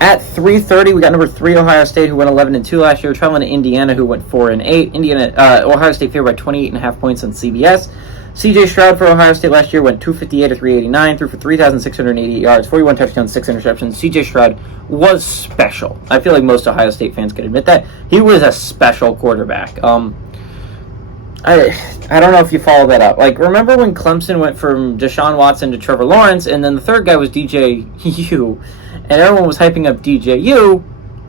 At 3:30, we got number 3 Ohio State, who went 11-2 last year, traveling to Indiana, who went 4-8. Ohio State favored by 28.5 points on CBS. C.J. Stroud for Ohio State last year went 258 to 389, threw for 3,688 yards, 41 touchdowns, 6 interceptions. C.J. Stroud was special. I feel like most Ohio State fans could admit that. He was a special quarterback. I don't know if you follow that up. Like, remember when Clemson went from Deshaun Watson to Trevor Lawrence, and then the third guy was DJU, and everyone was hyping up DJU,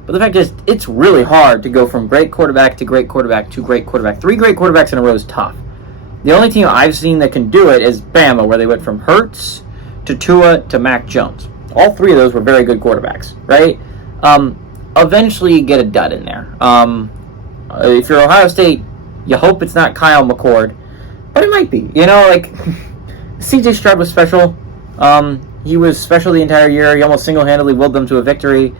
but the fact is, it's really hard to go from great quarterback to great quarterback to great quarterback. 3 great quarterbacks in a row is tough. The only team I've seen that can do it is Bama, where they went from Hurts to Tua to Mac Jones. All 3 of those were very good quarterbacks, right? Eventually you get a dud in there. If you're Ohio State, you hope it's not Kyle McCord, but it might be. You know, like, C.J. Stroud was special. He was special the entire year. He almost single-handedly willed them to a victory.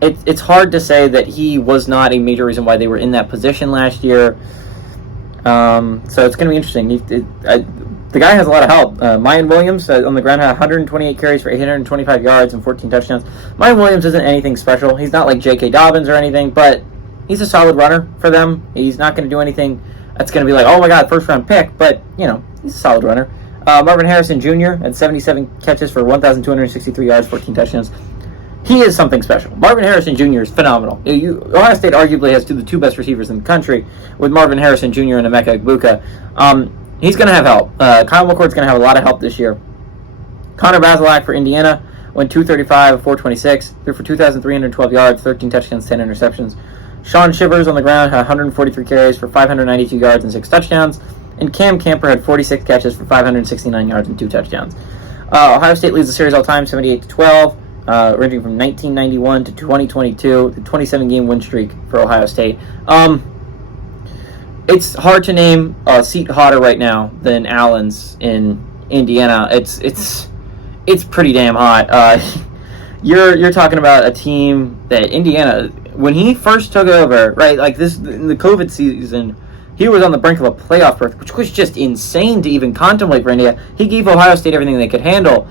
It's hard to say that he was not a major reason why they were in that position last year. So it's going to be interesting. The guy has a lot of help. Mayan Williams on the ground had 128 carries for 825 yards and 14 touchdowns. Mayan Williams isn't anything special. He's not like J.K. Dobbins or anything, but he's a solid runner for them. He's not going to do anything that's going to be like, oh my God, first-round pick, but, you know, he's a solid runner. Marvin Harrison Jr. had 77 catches for 1,263 yards, 14 touchdowns. He is something special. Marvin Harrison Jr. is phenomenal. Ohio State arguably has the 2 best receivers in the country with Marvin Harrison Jr. and Emeka Egbuka. He's going to have help. Kyle McCord's going to have a lot of help this year. Connor Bazelak for Indiana went 235, 426, threw for 2,312 yards, 13 touchdowns, 10 interceptions. Sean Shivers on the ground had 143 carries for 592 yards and 6 touchdowns. And Cam Camper had 46 catches for 569 yards and 2 touchdowns. Ohio State leads the series all-time, 78-12. Ranging from 1991 to 2022, the 27-game win streak for Ohio State. It's hard to name a seat hotter right now than Allen's in Indiana. It's pretty damn hot. You're talking about a team that Indiana, when he first took over, right, like this in the COVID season, he was on the brink of a playoff berth, which was just insane to even contemplate for India. He gave Ohio State everything they could handle.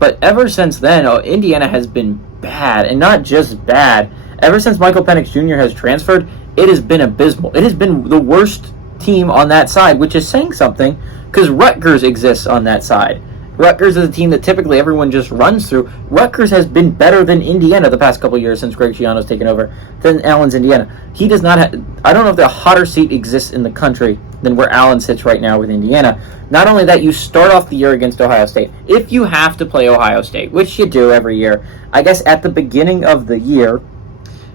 But ever since then, Indiana has been bad, and not just bad. Ever since Michael Penix Jr. has transferred, it has been abysmal. It has been the worst team on that side, which is saying something, because Rutgers exists on that side. Rutgers is a team that typically everyone just runs through. Rutgers has been better than Indiana the past couple of years since Greg Schiano's taken over than Allen's Indiana. He does not have, I don't know if the hotter seat exists in the country than where Allen sits right now with Indiana. Not only that, you start off the year against Ohio State. If you have to play Ohio State, which you do every year, I guess at the beginning of the year,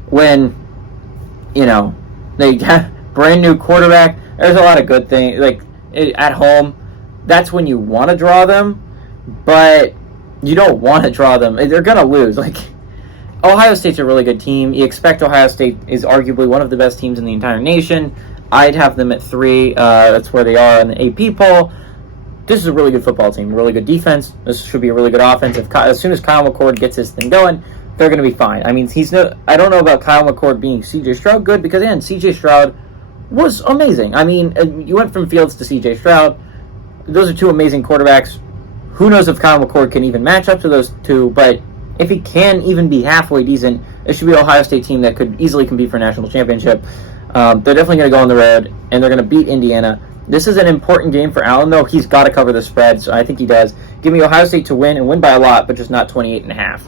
when, you know, they got brand new quarterback, there's a lot of good things. Like, at home, that's when you want to draw them, but you don't want to draw them. They're going to lose. Like, Ohio State's a really good team. You expect Ohio State is arguably one of the best teams in the entire nation. I'd have them at 3. That's where they are on the AP poll. This is a really good football team, really good defense. This should be a really good offense. As soon as Kyle McCord gets his thing going, they're going to be fine. I mean, I don't know about Kyle McCord being C.J. Stroud good, because, again, C.J. Stroud was amazing. I mean, you went from Fields to C.J. Stroud. Those are 2 amazing quarterbacks. Who knows if Kyle McCord can even match up to those 2, but if he can even be halfway decent, it should be an Ohio State team that could easily compete for a national championship. They're definitely going to go on the road, and they're going to beat Indiana. This is an important game for Allen, though. He's got to cover the spread, so I think he does. Give me Ohio State to win, and win by a lot, but just not 28.5.